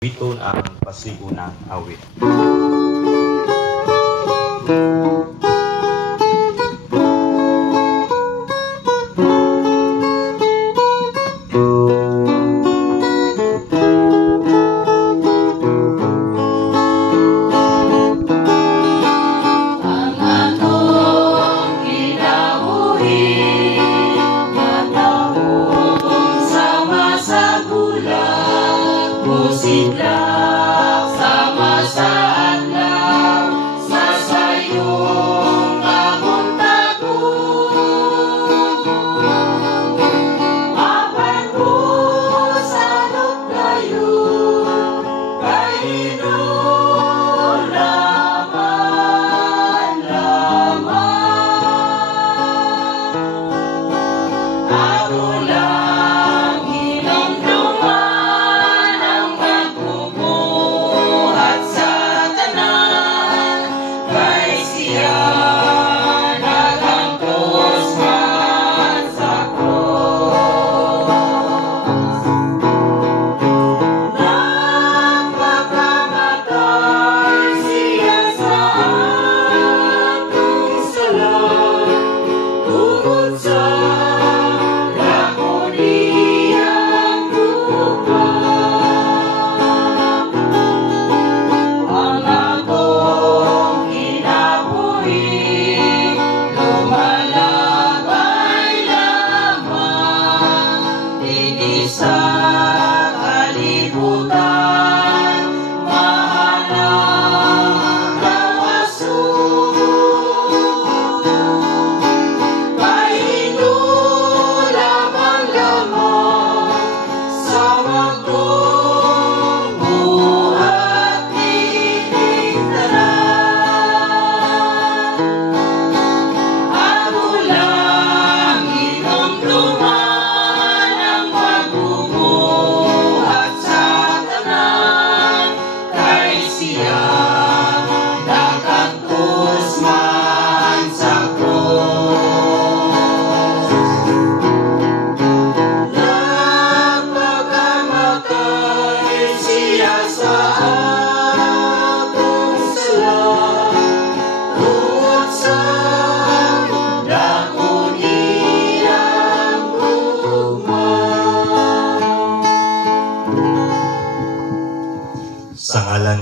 Biton ang pasigunang awit.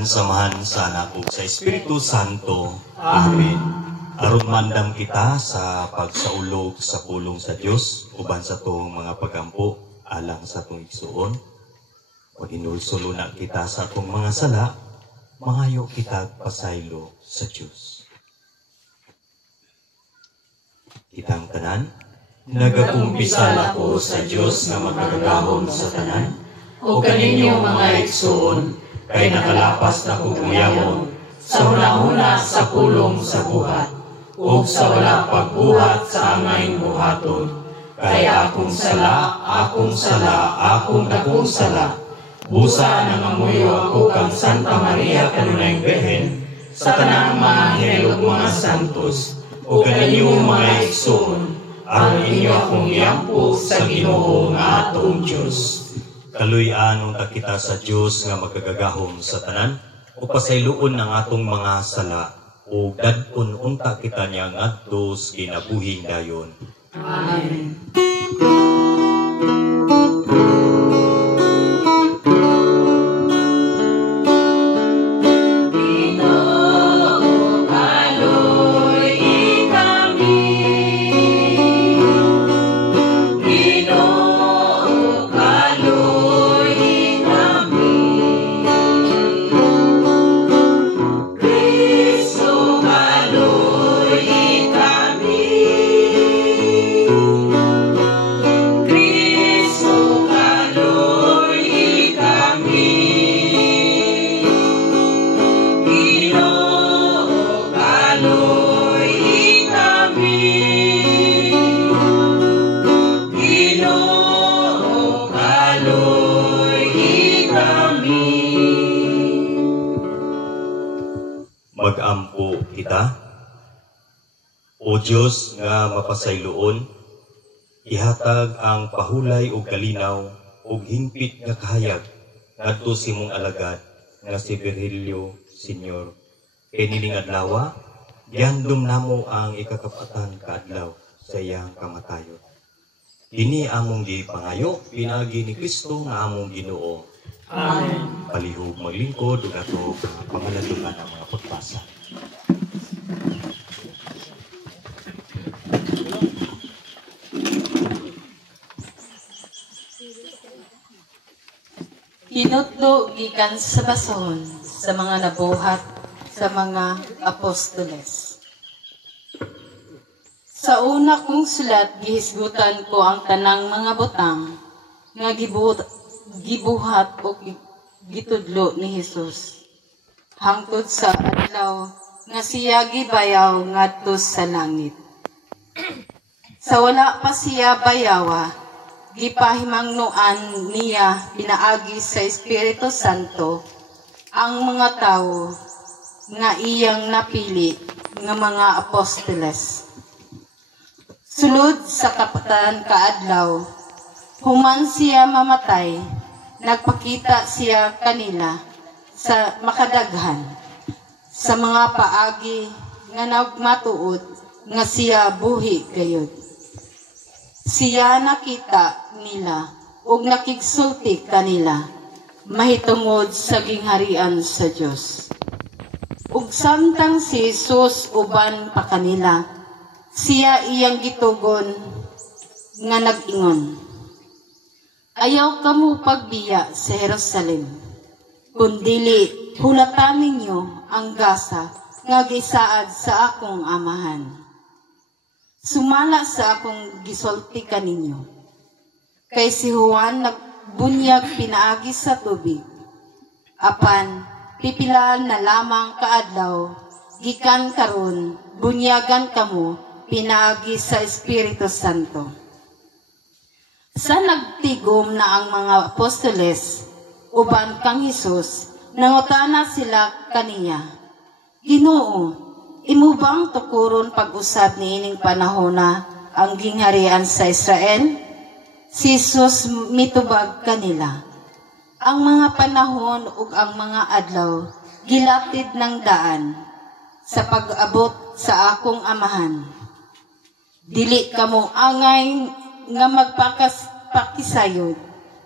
Samahan sa anak ug sa Espiritu Santo. Amen. Aron mandam kita sa pagsaulog sa pulong sa Dios uban sa tuong mga pagampo alang sa tuong igsuon. Pag-inulsulo na kita sa atong mga sala, mangayo kita pasaylo sa Dios. Kitang tanan, nagakumpisal ako sa Dios nga magkagahom sa tanan, o kaninyo mga igsuon, kay nakalapas na kugmayamon sa hunahuna sa pulong sa buhat, ug sa wala pagbuhat sa angay buhaton. Kay akong sala, akong dakong sala. Busa nangamuyo ako kang Santa Maria kanunayng Behen, sa tanang mga anghel ug mga santos, ug kaninyo mga igsoon, ang inyo akong iampo sa Ginoo nga atong Dios. Kaluy-an unta kita sa Dios nga magkagagahom sa tanan, o pasayloon ang atong mga sala, o dadpon unta kita niya ngadto sa kinabuhing dayon. Amen. Mag-ampo kita, o Diyos nga mapasayloon, ihatag ang pahulay o kalinaw o hingpit nga kahayag ngadto si mong alagad nga si Virgilio Sr. Kay nining adlaw, gihandom namo ang ikakapatan kaadlaw sa iyang kamatayon. Kini among gipangayo pinagi ni Kristo nga among Ginoo. Amen. Palihog maglingkod ug ato pamaladugan ang mga pagbasa. Hinutlo gikan sa basahon sa mga nabuhat sa mga apostoles. Sa una kong sulat, gihisgutan ko ang tanang mga butang nga gibuhat o gitudlo ni Jesus. Hangtod sa adlaw nga siya gibayaw ngadto sa langit. Sa wala pa siya bayawa, gipahimangnuan niya pinaagi sa Espiritu Santo ang mga tao nga iyang napili nga mga apostoles. Sulod sa kapatan kaadlaw, human siya mamatay, nagpakita siya kanila sa makadaghan sa mga paagi nga nagmatuod nga siya buhi gayud. Siya nakita nila ug nakigsulti kanila mahitungod sa gingharian sa Dios. Ug samtang si Jesus uban pa kanila, siya iyang gitugon nga nag-ingon, ayaw kamo pagbiya sa Jerusalem, kundili hulatan ninyo ang gasa nga gisaad sa akong amahan. Sumala sa akong gisulti kaninyo. Kay si Juan nagbunyag pinaagi sa tubig. Apan, pipilaan na lamang kaadlaw, gikan karon, bunyagan kamo, pinaagi sa Espiritu Santo. Sa nagtigom na ang mga apostoles, uban kang Jesus, nangutana sila kaniya, Ginoo, imo bang tukuron pag-usab niining panahona ang gingharian sa Israel? Si Jesus mitubag kanila. Ang mga panahon ug ang mga adlaw gilatid ng daan sa pag-abot sa akong amahan. Dili kamo angay nga magpakisayod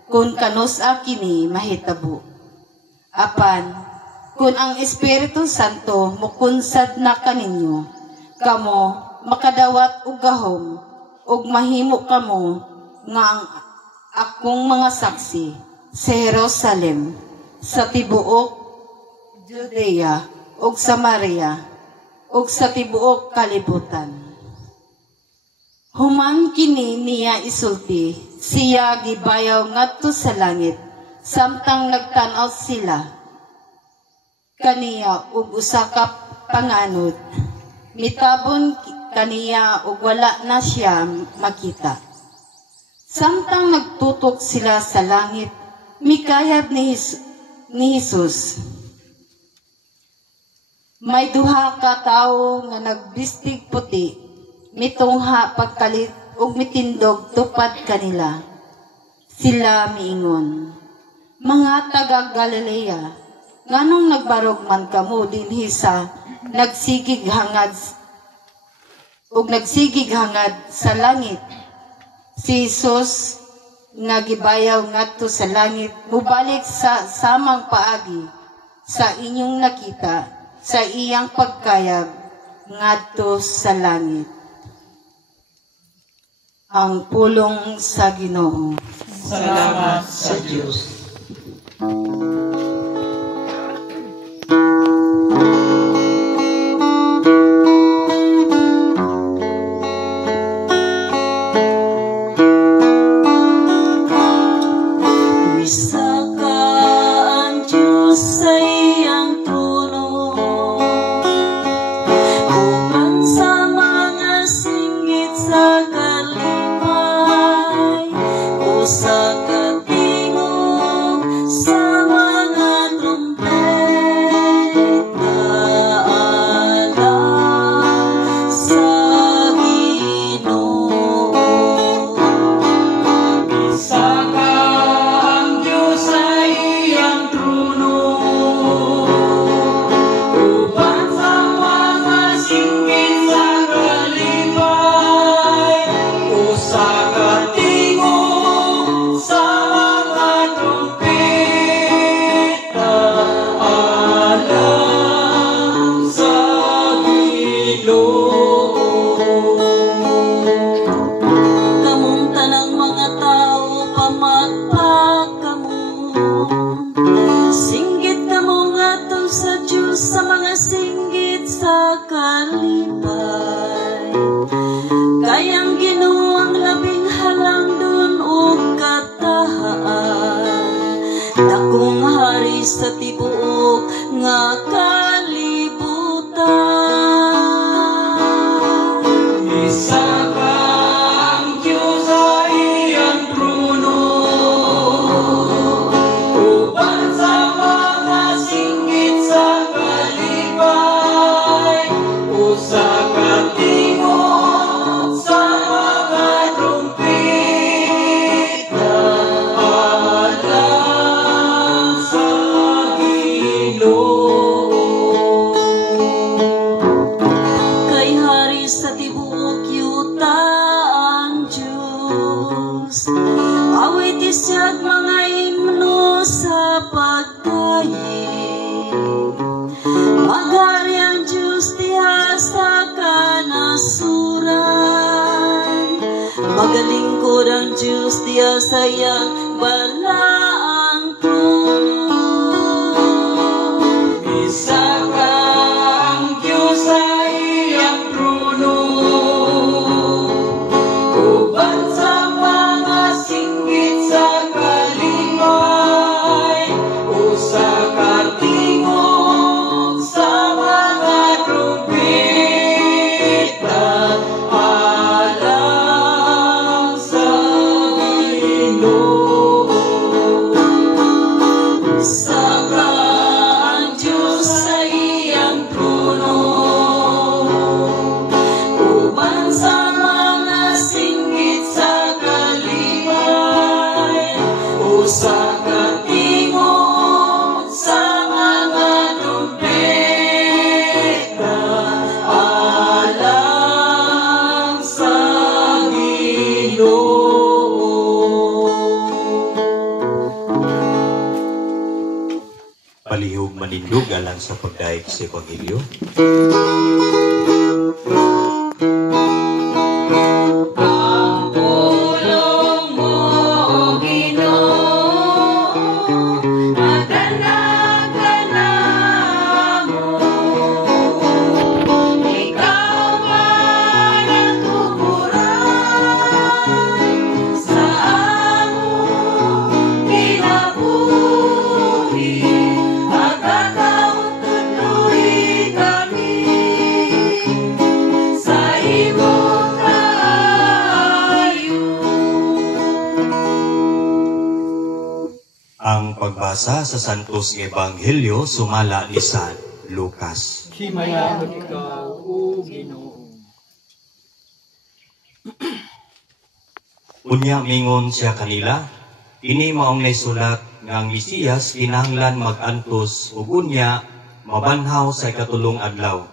kung kanusa kini mahitabo. Apan kung ang Espiritu Santo mukunsad na kaninyo, kamo makadawat og gahom ug mahimo kamo nga ang akong mga saksi sa Jerusalem, sa tibuok Judea ug Samaria ug sa tibuok kalibutan. Human kini niya isulti, siya gibayaw ngadto sa langit, samtang nagtan-aw sila kaniya ug usa ka panganod, mitabon kaniya ug wala na siya makita. Samtang nagtutok sila sa langit, mikayab ni Jesus. May duha ka tawo nga nagbistig puti, mitungha pagkalit ug mitindog tupad kanila. Sila miingon, mga taga Galilea, nganong nagbarog man kamo dinhi sa nagsigig hangad sa langit? Si Jesus nga gibayaw ngadto sa langit, mubalik sa samang paagi sa inyong nakita sa iyang pagkayag ngadto sa langit. Ang pulong sa Ginoo. Salamat sa Diyos. Sa katingog sa hari sa tibuok nga kalibutan. Isa ka ang Diyos sa iyang trono, uban sa mga singgit sa kalipay, usa ka tingon sa mga trumpeta, alam sa Ginoo. Kay hari sa tibuok yuta ang Diyos, awit isyat mga himno sa pagkain. Maghari ang Diyos diha sa kanasuran, magalingkod ang Diyos diha sa iyang balaang trono. Isa ka ang Diyos sa iyang trono, uban sa mga singgit sa kalimay, usa ka tingog sa mga trumpeta, alam sa Ginoo. Isa ka ang Diyos sa iyang trono, uban sa mga singgit sa kalimay, usa ka tingog sa mga trumpeta, alam sa Ginoo. Palihog manindog alang sa pagdaig sa Ebanghelyo. Ang pulong mo, O Ginoo, magdala-dala mo. Ikaw man ang tuguran sa among kinabuhi, at kakautuloy kami sa imong kaayo. Ang pagbasa sa Santos nga Ebanghelyo sumala ni San Lucas. Himayawan ikaw, O Ginoo. Unya mingon siya kanila, ini maong naisulat nga ang Mesiyas kinahanglan mag-antos ug unya mabanhaw sa ikatulong adlaw,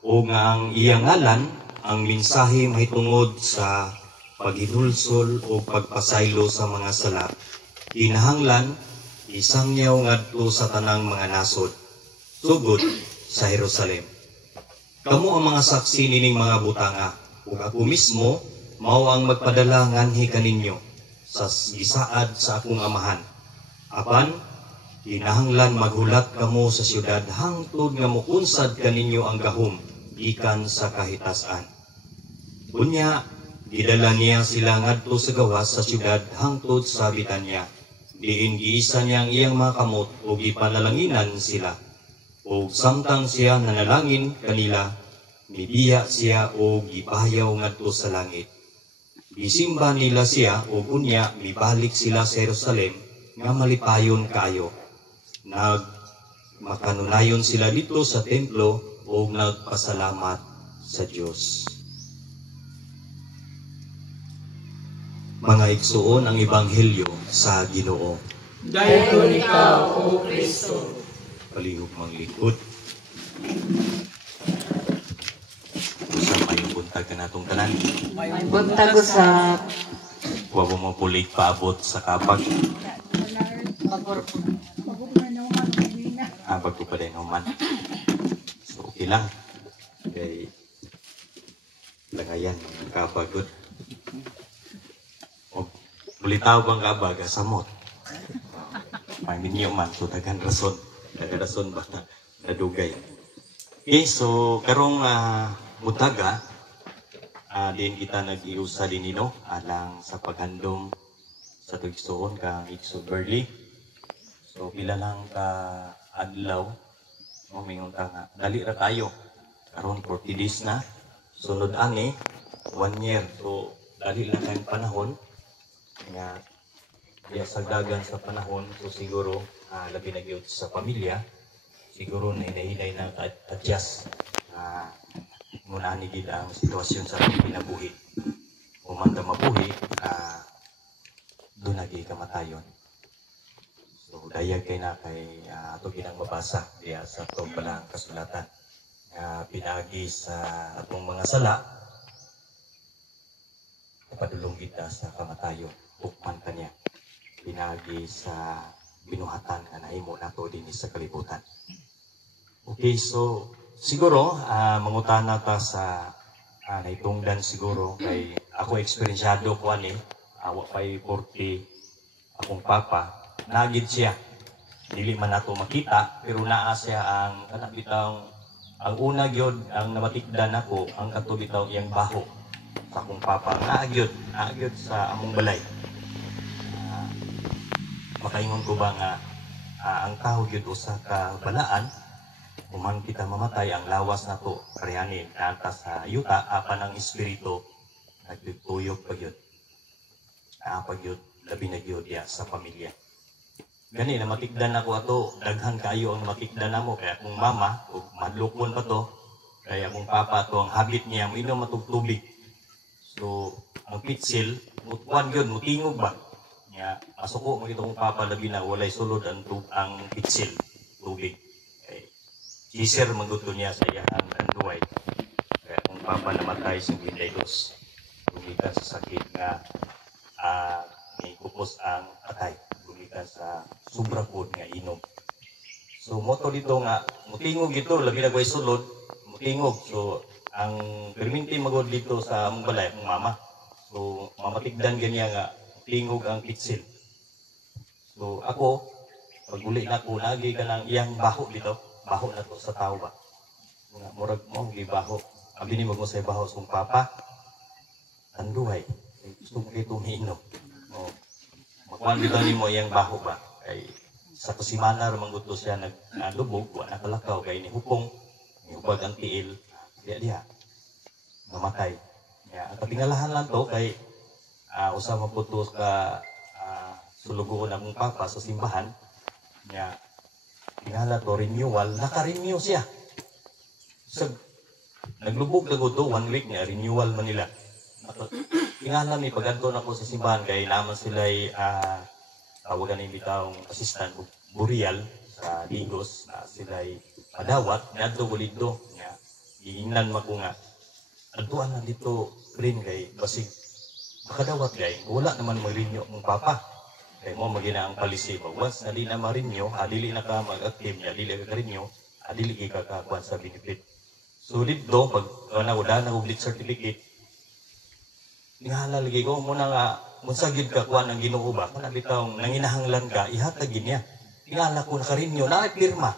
o nga ang iyang ngalan ang mensahe mahitungod sa paghinulsol o pagpasaylo sa mga sala. Kinahanglan isangyaw ngadto sa tanang mga nasod, sugod sa Jerusalem. Kamo ang mga saksi nining mga butanga, ug ako mismo mao ang magpadala nganhi kaninyo sa gisaad sa akong amahan. Apan kinahanglan maghulat kamo sa syudad hangtod nga muunsad kaninyo ang gahom gikan sa kahitasan. Unya gidala niya sila ngadto sa gawas sa syudad hangtod sa Betania. Diin giisa niya ang iyang mga kamot o gipanalanginan sila. O samtang siya nanalangin kanila, mibiya siya o gipahayaw ngadto sa langit. Gisimba nila siya o unya mibalik sila sa Jerusalem nga malipayon kaayo. Makanunayon sila dito sa templo o nagpasalamat sa Diyos. Mga igsuon ang Ebanghelyo sa Ginoo. Dayon ikaw, O Kristo. Palihog manglingkod. Usa may buntag ka natong tanan. May buntag usap. Huwag mo pulig paabot sa kapag. Pagkupaday naman. So, okay lang. Okay. Langayan, ang kapagod. O, bulitaw bang kabag, asamot. May minyo man, so dagan rason. Dagan rason ba na nadugay. Okay, so, karong mutaga, din kita nag-iusa din alang sa paghandom sa tugsuon kang Igso Burley. So pila lang ka adlaw mingon ta nga dali ra tayo karon 40 days na sunod ani 1 year. So dali lang kayong panahon nga diya sagdagan sa panahon. So siguro labi na gyud sa pamilya siguro na hinay na adjust muna ni gid ang sitwasyon sa pinabuhi. Humanda mabuhi doon nagi kamatayon. So dayag kay na kay ato ginang mabasa diya sa ato palang kasulatan pinagi sa atong mga sala ipadulong kita sa kamatayon hukman kanya pinagi sa binuhatan nga nahimo nato din sa kalibutan. Okay, so siguro mangutana ta sa naitungdan siguro kay ako eksperensyado ko ani awa pay 40 akong papa nagid siya dili man nato makita pero naa siya ang kana bitaw ang una gyud ang namatikdan ako ang kato bitaw iyang baho sa akong papa naagyod sa among balay. Makaingon ko ba nga ang tao gyud usa ka balaan human kita mamatay ang lawas nato karehani nanta sa yuta apan ang espiritu nagtuyok pa gyud pagyud labi na gyud ya sa pamilya. Gani na matikdan ako ato daghan kaayo ang matikdan namo kay akong mama ug madlukon pa to kay akong papa to ang habit niya moinom matug tubig. So ang pitsil mutwan gyud mutingog ba nya masuko mo gitong papa labi na walay sulod ang pitsil tubig. Kisir maguto niya sa iyang anduay. Kaya kung papa namatay sa Windows, gumikan sa sakit nga may kupos ang patay. Gumikan sa sobra po nga inom. So moto dito nga, mutingog ito, labi na ko'y sulod, mutingog. So ang perminti magod dito sa among balay, ang mama. So mamatigdan ganyan nga, mutingog ang pitsil. So ako, pag uli na ko, lagi ka ng iyang baho dito. Baho na to sa tao ba? Murag mo, gibaho. Abi ni mo sa baho sa papa. Anduhay. Gusto mo kayo tumiinom. Makuhan dito ni mo yung baho ba? Ay, sa kasimana ramang gusto siya naglubog, wala nakalakaw, kay ni hupong, ni hubag ang tiil, diya. Namatay. Ang katingalahan lang to, kay usa maputos ka sulugo na mong papa sa simbahan. Tingala to renewal, naka-renew siya. So, naglubog na to, 1 week niya, renewal man nila. Tingala may paganto na ko sa simbahan, kaya naman sila'y tawagan na bitaong assistant burial sa Digos, na sila'y madawat, nadto ko dito. Iingnan mo ko nga, aduan na dito rin kay basig, makadawat kay, wala naman mag-renew mong papa. Kaya mo magina ang policy ba? Once na di na ma-renew, dili na ka mag-active niya, dili ka ka-renew, dili ka kakakuan sa benefit. So dito, pag nawala na ulit certificate, nihalalagay ko muna nga, munsagid ka kuan ang Ginoo ba? Kung nabitaw, nanginahanglan ka, ihatagin niya. Tingala ko naka-renew, nakipirma.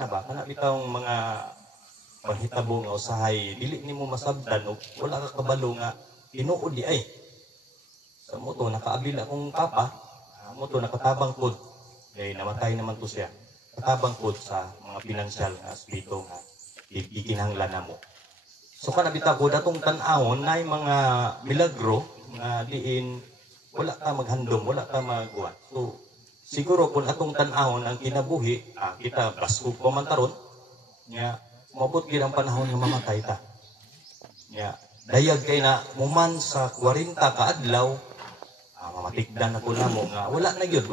Ano ba? Kung nabitaw mga panghitabo nga usahay, dili ni mo masabdan, wala ka kabalo nga, Ginoo di ay. Sa moto, nakaabil akong papa, moto nakatabang pod. Kaya namatay naman to siya. Katabang pod sa mga pinansyal nga aspito nga ikinahanglan na mo. So kanabita ko, datong tanawon na yung mga milagro nga diin, wala ka maghandom, wala ka magawa. So siguro kung atong tanawon ang kinabuhi, kita baskog pamantaron, nga mabot gid ang panahon nga mamatay ta. Nga dayag kay na muman sa 40 ka adlaw, mamatikdan ako na mo nga wala na gyud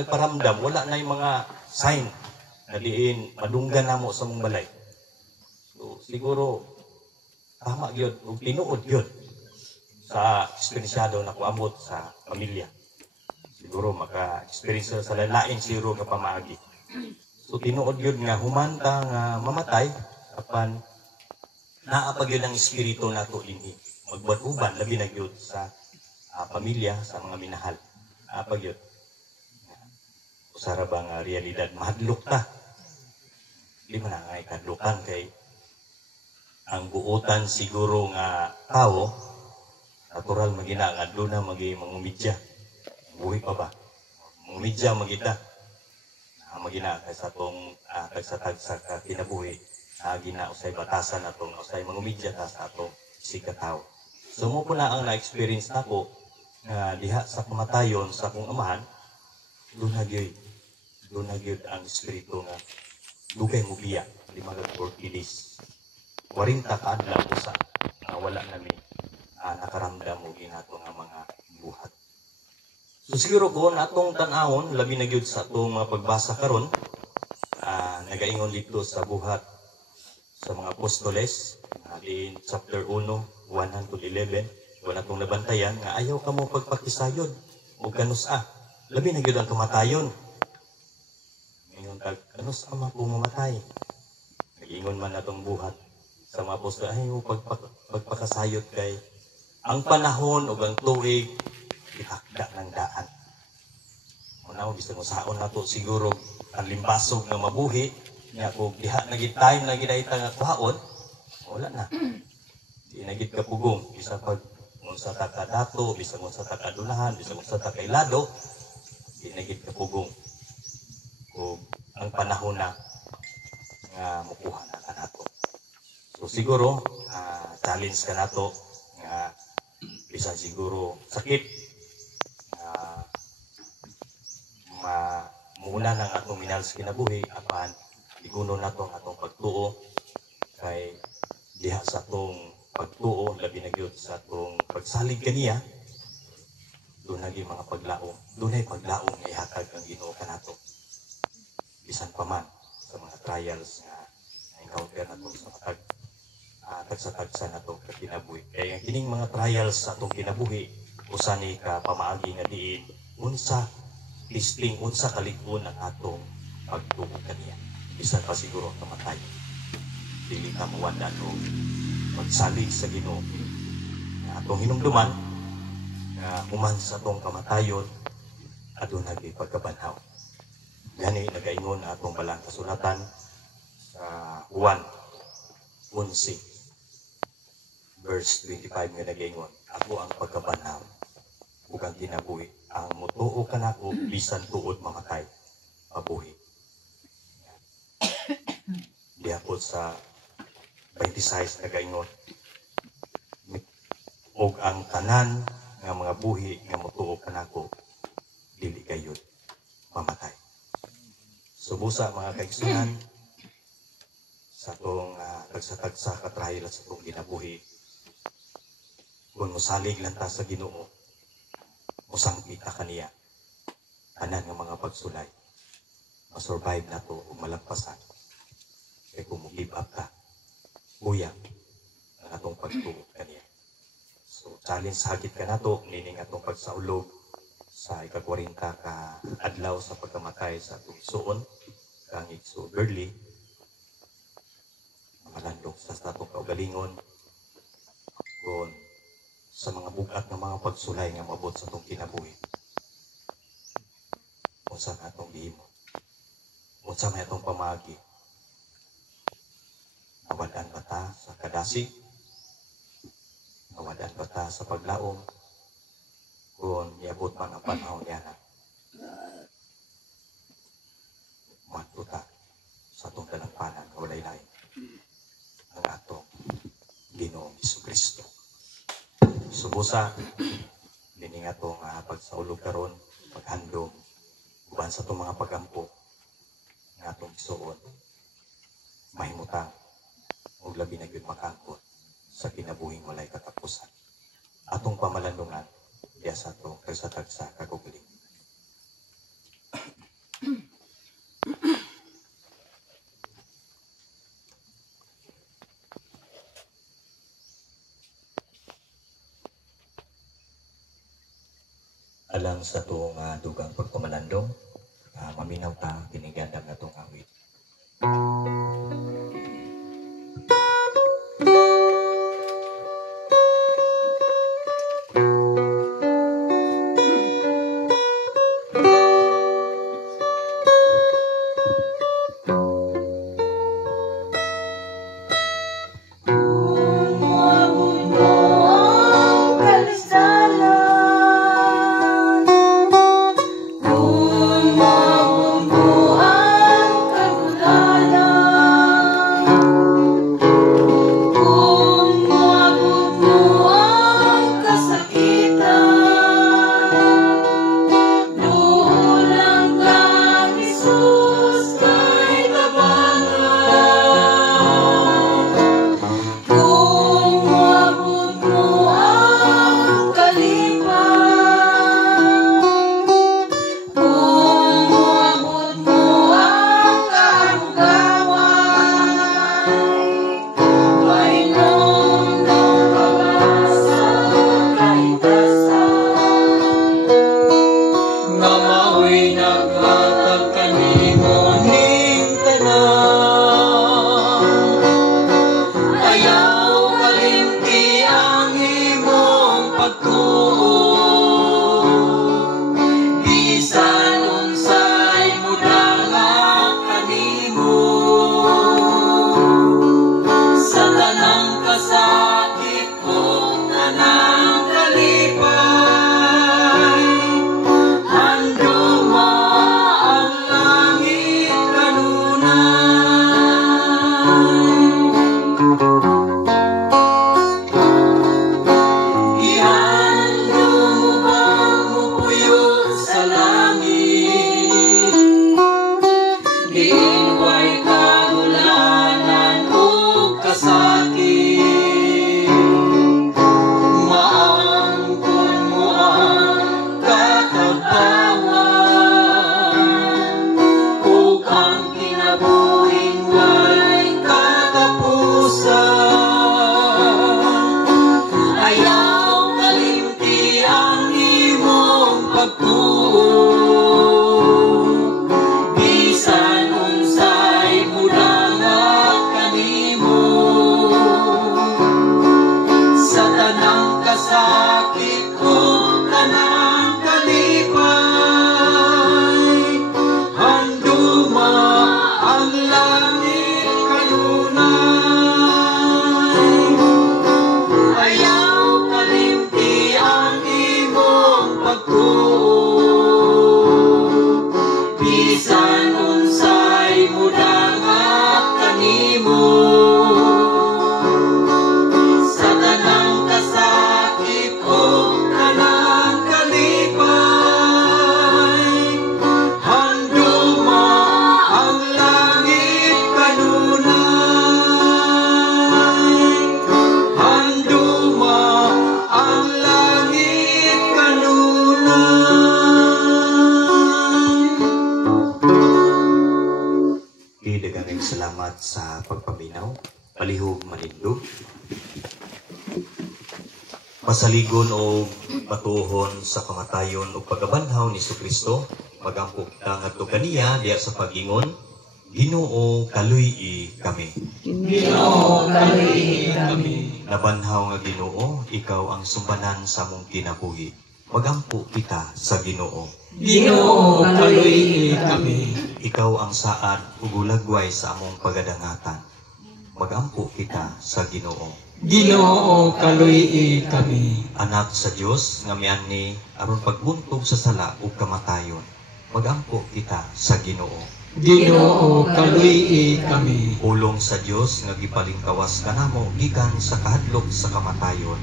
nagparamdam, wala na yung mga sign na diin madunggan na mo sa mong balay. So siguro tama gyud ug tinuod gyud sa eksperyensyado na kuabot sa pamilya. Siguro maka-experience sa lain siguro nga pamaagi. So tinuod gyud nga humanta nga mamatay apan naa pa gyud ang espiritu nato dinhi magbuhat-uban labi na gyud sa pamilya, sa mga minahal. Pag yun, usara ba nga realidad, mahadlok ta. Di man nga ikadlukan kay ang buutan siguro nga tao, natural magina nga doon na mangumidya. Buhay pa ba? Medya magita. Magina kay sa atong tagsa-tagsa ka kinabuhi. Gina usay batasan atong usay mangumidya ta sa atong sikataw. So mo po na ang na-experience nako nga diha sa kamatayon sa akong amahan, doon nagyod ang espiritu nga dugay mo biya, 40 days. 40 ka adlaw usa nga wala nami nakaramdam mo ginato nga mga buhat. So siguro ko natong tan-awon labi na gyud sa atong mga pagbasa karon, nagaingon dito sa buhat sa mga apostoles, in chapter 1, 1-11, wala tong nabantayan nga ayaw ka mo pagpakisayod o kanusa. Labi na gyud ang kamatayon. Ngayon kanusa man kung mamatay. Nagingon man natong buhat sa mga apostol, ayaw pagpakasayod kay ang panahon o ang tuig itakda ng daan. Una mo bisan mo saon nato siguro ang limbasog nga mabuhi nga kung diha na gid time na gidayta nga kuhaon, wala na. Di na gid kapugong bisa pag unsa ta ka dato, bisa unsa ta ka adulahan, bisa unsa ta kay lado, di na gid kapugong. Kung ang panahon na nga mukuha na kanato. So siguro challenge ka nato nga bisan siguro sakit muna ng atong minahal sa kinabuhi apan iguno nato ang atong pagtuo kay diha sa atong pagtuo labi na gyud sa atong pagsalig kaniya dunay mga paglaom, dunay paglaom nga ihatag ang Ginoo kanato bisan pa man sa mga trials nga encounter nato sa tagsa-tagsa nato sa kinabuhi. Kaya kining mga trials sa atong kinabuhi usa ni ka pamaagi nga diin unsa listing unsa kalig-on ang atong pagtuo kaniya bisan pa siguro kamatay. Dili ka mawanda no magsalig sa Ginoo nga atong hinumduman nga human sa atong kamatayon adunay pagkabanhaw. Gani nagaingon atong balang kasulatan sa Juan 11 verse 25 nga nagaingon, ako ang pagkabanhaw ug ang kinabuhi, ang mutuo kanako bisan tuod mamatay mabuhi. Diapod sa 26 nagaingon, ug ang tanan nga mga buhi nga mutuo kanako dili gayud mamatay. Subusa mga kaigsunan sa itong tagsa-tagsa katrahil sa itong ginabuhi. Kung musalig lang ta sa Ginoo, musangpita kaniya, tanan nga mga pagsulay, masurvive na to o malagpasan. Kaya kung give up ka, buyang ang atong pagtuo kaniya. So, challenge hagit ka na to, nining atong pagsaulog sa ika-40 ka adlaw sa pagkamatay sa atong suon, kang igso early, malandok sa atong kaugalingon, kung sa mga bugat ng mga pagsulay nga mabot sa itong kinabuhi. Kung saan atong gihimo, kung saan atong pamagi, nawadan ba ta sa kadasig, nawadan ba ta sa paglaom, kung niabot man ang panahon niya na matuta sa itong dalampanan, walay lain ang atong Ginoong Jesucristo. Subusa, dining atong pagsaulog karon, paghandom, uban sa itong mga pagampo ng atong isuon, mahimutang, o labi na yun makangkot sa kinabuhing walay katapusan. Atong pamalandungan, diya sa itong tagsa-tagsa kagugling. Alang sa itong dugang pagpamalandong, maminaw ta, kinigandang na itong awit. Oh Daghang salamat sa pagpaminaw, palihog manindog. Pasaligon o patuhon sa kamatayon o pagabanhaw ni Jesucristo, magampo kita ngadto kaniya diya sa pagingon, Ginoo kaluy-i kami. Ginoo kaluy-i kami. Nabanhaw nga Ginoo, ikaw ang sumbanan sa among kinabuhi. Magampo kita sa Ginoo. Ginoo kaluy-i kami. Ikaw ang saad ug gulagway sa among pagadangatan. Magampo kita sa Ginoo. Ginoo kaluy-i kami. Anak sa Dios nga miani aron pagbuntog sa sala ug kamatayon. Magampo kita sa Ginoo. Ginoo kaluy-i kami. Pulong sa Dios nga gipalingkawas kanamo gikan sa kahadlok sa kamatayon.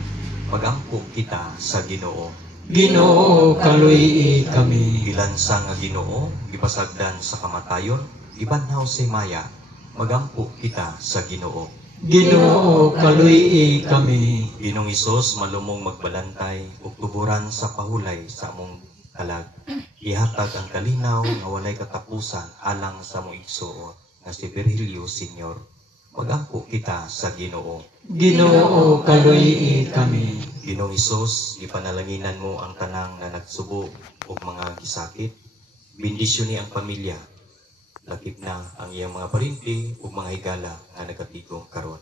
Magampo kita sa Ginoo. Ginoo kaluy-i kami. Gilansa nga Ginoo gipasagdan sa kamatayon, gibanhaw si Maya. Magampo kita sa Ginoo. Ginoo kaluy-i kami. Ginoong Hesus malumong magbalantay ug tuburan sa pahulay sa among kalag. Ihatag ang kalinaw nga walay katapusan alang sa among igsuon nga si Virgilio Senior. Magampo kita sa Ginoo. Ginoo kaluy-i kami. Ginoong Hesus, gipanalanginan mo ang tanang na nagsubo ug mga gisakit. Bendisyon ni ang pamilya. Lakip na ang iyang mga parinti ug mga higala nga nagatigong karon.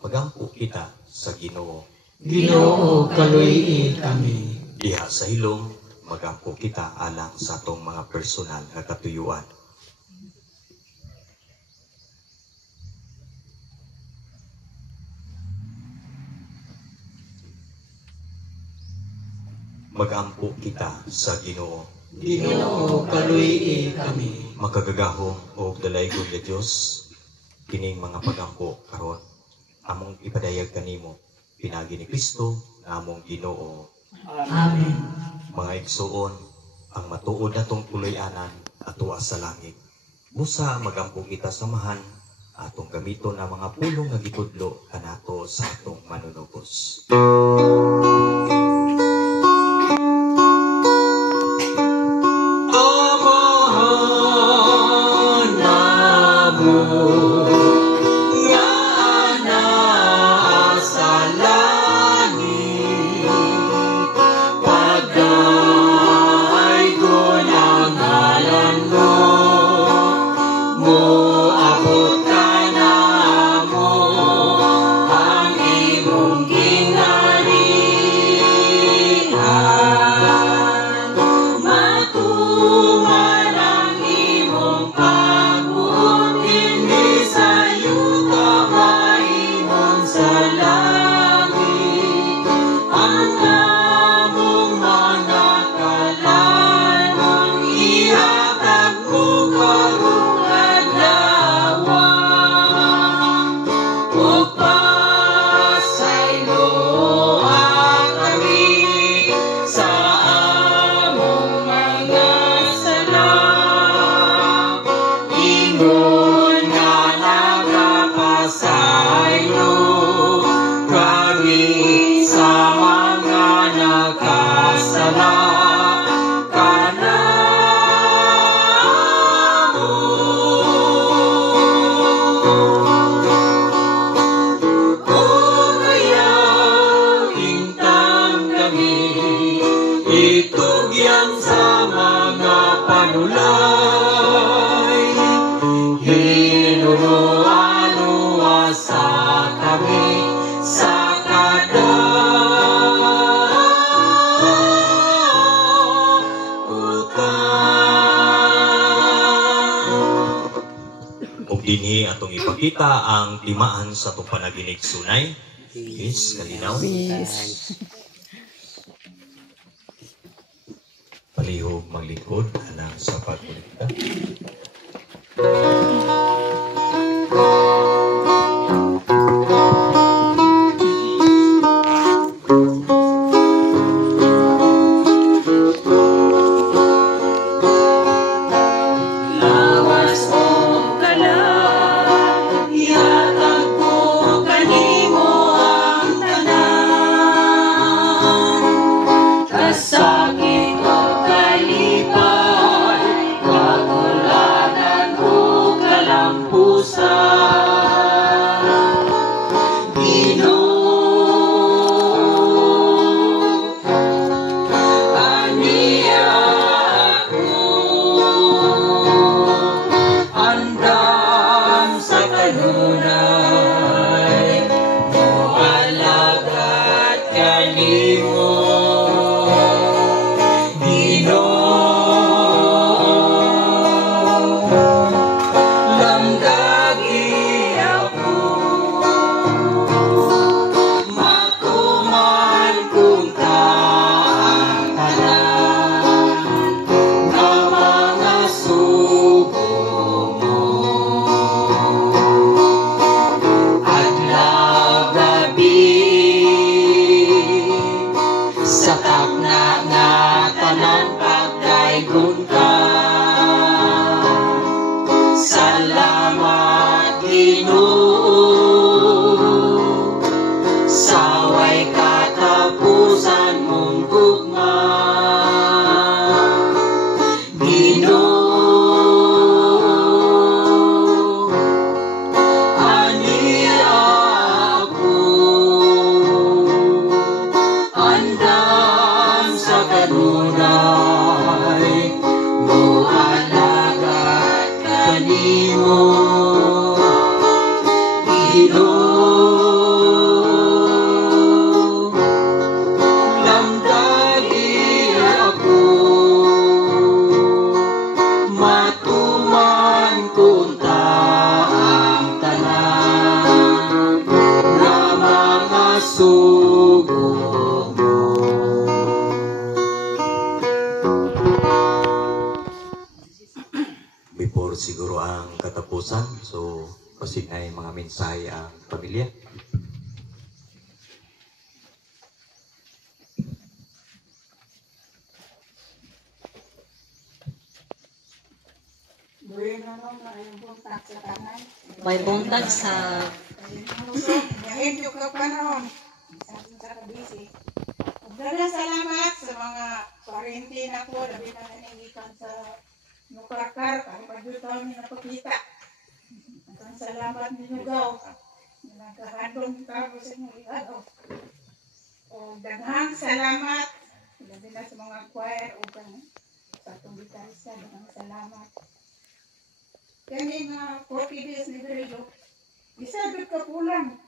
Magampo kita sa Ginoo. Ginoo kaluy-i kami. Diha sa hilom, magampo kita alang sa atong mga personal nga katuyuan. Magampo kita sa Ginoo. Ginoo kaluy-i kami. Makagagahom o dalaygon nga Dios, kining mga pagampo karon among ipadayag kanimo pinagi ni Kristo na among Ginoo. Amen. Mga igsuon, ang matuod natong tuloy-anan atua sa langit. Busa magampo kita samahan atong gamiton ang mga pulong nga gitudlo kanato sa atong manunubos. Dinhi atong ipakita ang timaan sa atong panaginig sunay. Yes, kalinaw. Palihog maglingkod alang sa pagkulikta. Sakit o kalipay, kagulan. pusa. Before siguro ang katapusan, so pasigay mga mensahe ang pamilya. May buntag sa Ngayon yung kapanahon, daghang salamat sa mga parente na ko, labi na naningikan sa Nukakar, kaya pag-utaw niya napakita. Ang salamat ninyo gaw, nagkahandong tao sa inyong ikadaw. O daghang salamat, labi na sa mga choir o sa itong gitarista, daghang salamat. Kani nga 40 days ni Grilo, isabit ka pulang.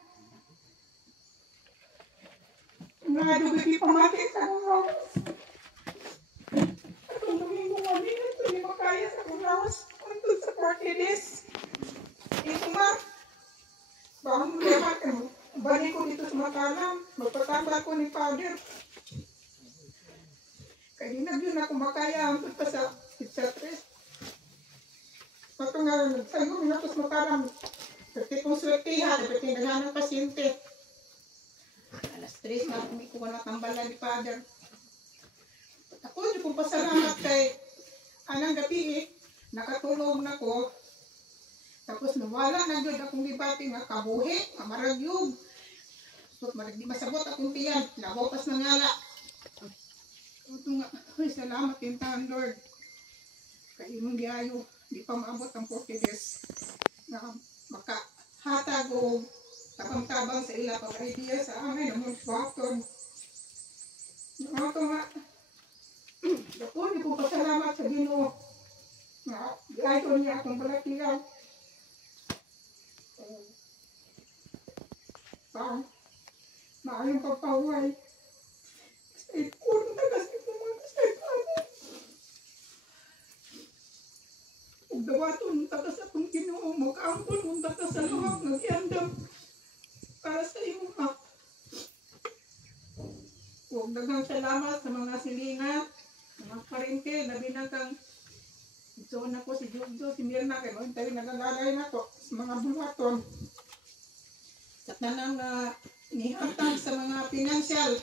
Nga dugay pamati sa mga rawas. Atong domingo nga din, ito di makaya sa mga rawas. Unto sa 40 days. Ito nga, baka mo dapat ka mo. Balik ko dito sa Makalam, magpatambal ko ni Father. Kaya na yun ako makaya, antod pa sa pizza 3. Ito nga, nagsayo na ito sa Makalam. Pati kong swerte pati naghanang pasyente. Alas 3 na kumikuha na tambalan ni Father. Ako, di kong pasalamat kay anang gabi nakatulog na ko. Tapos nawala na yun akong libati nga kabuhi, maragyog. So, maragdi masabot akong tiyan, nabopas na ngala. Ito nga, ay, salamat yung tahan, Lord. Kaya yung giayo, di pa maabot ang 40 days na makahatag o tabang-tabang sa ila pag-idea sa amin, ang mga bakton. Ito nga, ako, di ko pasalamat sa Ginoo. Giayo niya akong balatigaw. Maayong pagpahuay. Stay cool na kasi mga stay kami. Kung dawaton, tatas atong Ginoo, mag-ampon mong tatas sa luwag, nag-iandam para sa iyo, ha. Huwag daghang salamat sa mga silingat, mga parente, labi na kang ito na ko si Jubdo, si Mirna, kaya mo tayo nagalalay na ko sa mga bulaton. Sa tanang na nihatag sa mga pinansyal,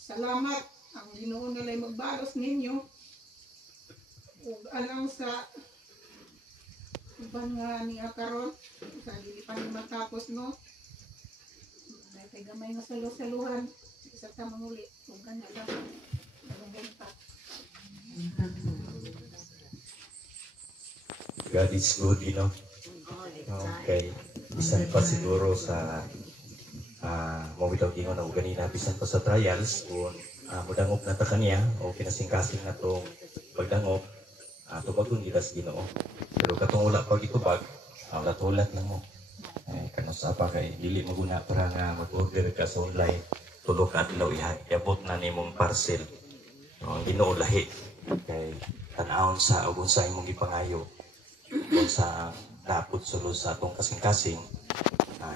salamat. Ang Ginoo nala'y magbalos ninyo. Ug alang sa ibang nga niya karon, sa hindi pa ni matapos, no? Kay gamay nga salo-saluhan, isa ka manguli, ug kanya lang. God is good, you know. Okay. Bisan pa siguro sa mo bitaw gingon na ganina bisan pa sa trials kung mudangop na ta kaniya o kinasingkasing na tong pagdangop tubagon gid sa Ginoo. Pero katong wala pag itubag ulat-ulat lang mo. Kanusa pa kay dili maguna para nga mag-order ka sa online tulo ka adlaw iabot na nimong parcel. Ang Ginoo lahi kay tan-awon sa ug unsa imong gipangayo kung sa dapat sulod sa atong kasing-kasing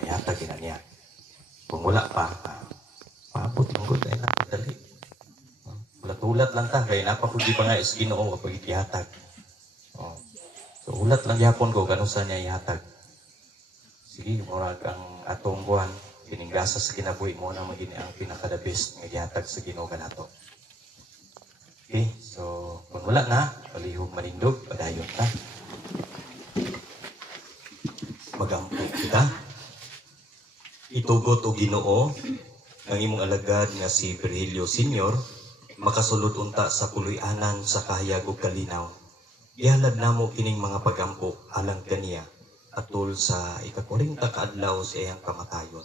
ihatag na niya. Kung wala pa paabot mo gud ay dali. Ulat-ulat lang ta kay napakudi pa nga is Ginoo kapag ihatag. So ulat lang gyapon ko kanus sa niya ihatag. Sige, murag ang atong buwan kininggasa sa kinabuhi mo na maging ang pinaka-the best nga ihatag sa Ginoo kanato. Okay, so kung wala na, palihog manindog, padayon ta. Magampo kita. Itugot o Ginoo ang imong alagad nga si Virgilio Sr. makasulod unta sa puloy-anan sa kahayag ug kalinaw. Ihalad namo kining mga pagampo alang kaniya atol sa ika-40 ka adlaw sa iyang kamatayon.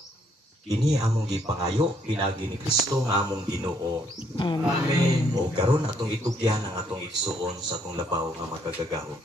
Kini among gipangayo pinagi ni Kristo nga among Ginoo. Amen. O karon atong itugyan ang atong igsuon sa atong labaw nga magagahom.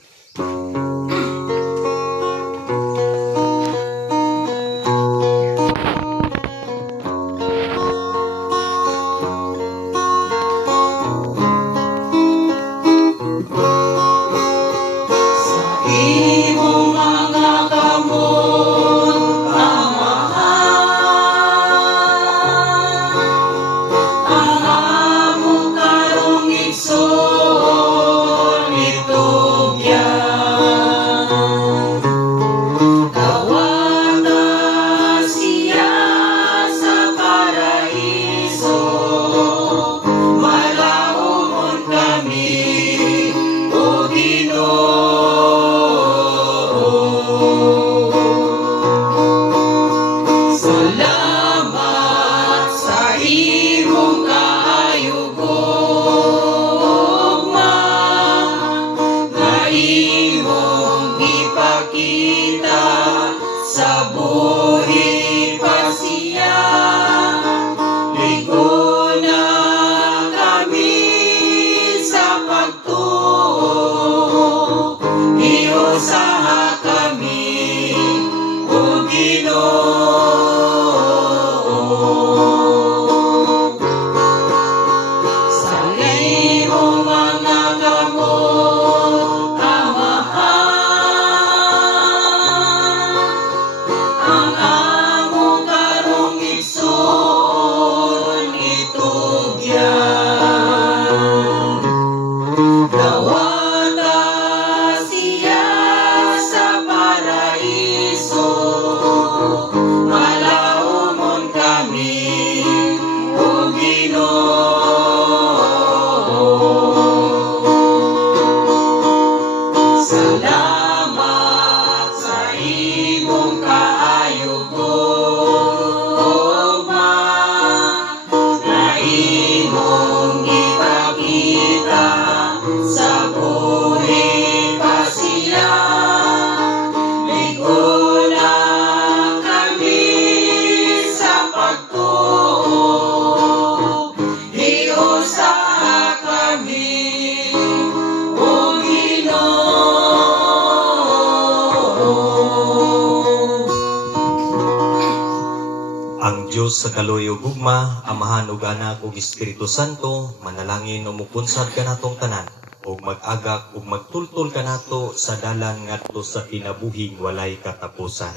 Sa kaloy ug gugma, Amahan ug Anak ug Espiritu Santo, manalangin o mupunsad kanatong tanan ug mag-agak ug magtultol kanato sa dalan ngadto sa kinabuhing walay katapusan.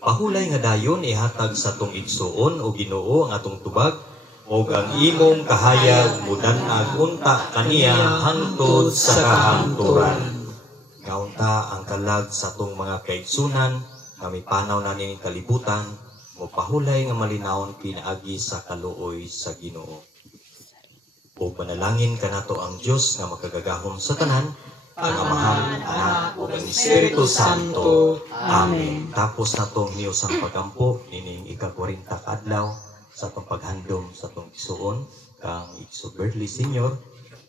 Pahulay nga dayon ihatag sa tong igsuon o Ginoo ang atong tubag ug ang imong kahayag mudan-ag unta kaniya hangtod sa kahangturan. Kaunta ang kalag sa tong mga kaigsunan, kami panaw na ning kalibutan, o pahulay nga malinawon pinaagi sa kaluoy sa Ginoo. O panalangin kanato ang Dios nga makagagahom sa tanan, ang Amahan, Anak, ug ang Espiritu Santo. Amen. Tapos natong niyosang pagampo nining ika-40 ka adlaw sa atong paghandom sa atong igsuon kang Igsoon Bertley Sr.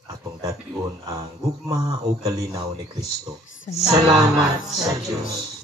atong dadon ang gugma o kalinaw ni Kristo. Salamat sa Diyos.